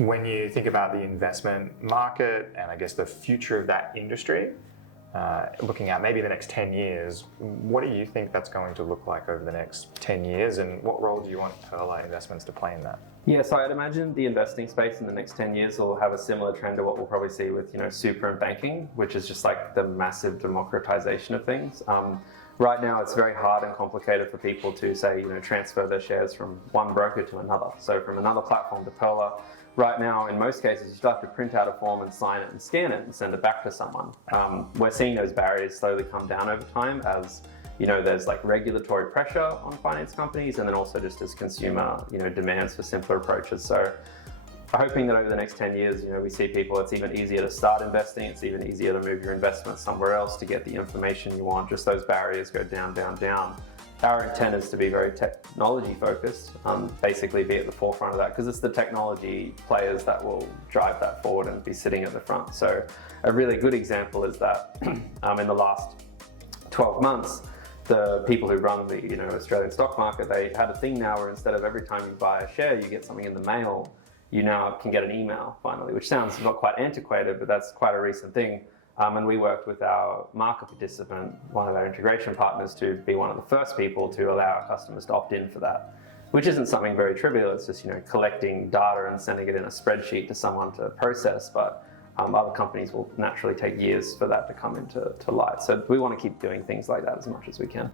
When you think about the investment market and I guess the future of that industry, looking at maybe the next 10 years, what do you think that's going to look like over the next 10 years, and what role do you want Pearler Investments to play in that? Yeah, so I'd imagine the investing space in the next 10 years will have a similar trend to what we'll probably see with, super and banking, which is just like the massive democratization of things. Right now, it's very hard and complicated for people to say, transfer their shares from one broker to another. So from another platform to Pearler. Right now, in most cases, you still have to print out a form and sign it and scan it and send it back to someone. We're seeing those barriers slowly come down over time as there's like regulatory pressure on finance companies, and then also just as consumer demands for simpler approaches. So I'm hoping that over the next 10 years, we see people, it's even easier to start investing, it's even easier to move your investments somewhere else to get the information you want. Just those barriers go down, down, down. Our intent is to be very technology focused, basically be at the forefront of that, because it's the technology players that will drive that forward and be sitting at the front. So a really good example is that in the last 12 months, the people who run the Australian stock market, they had a thing now where instead of every time you buy a share, you get something in the mail, you now can get an email finally, which sounds not quite antiquated, but that's quite a recent thing. And we worked with our market participant, one of our integration partners, to be one of the first people to allow our customers to opt in for that, which isn't something very trivial. It's just collecting data and sending it in a spreadsheet to someone to process, but other companies will naturally take years for that to come into light. So we want to keep doing things like that as much as we can.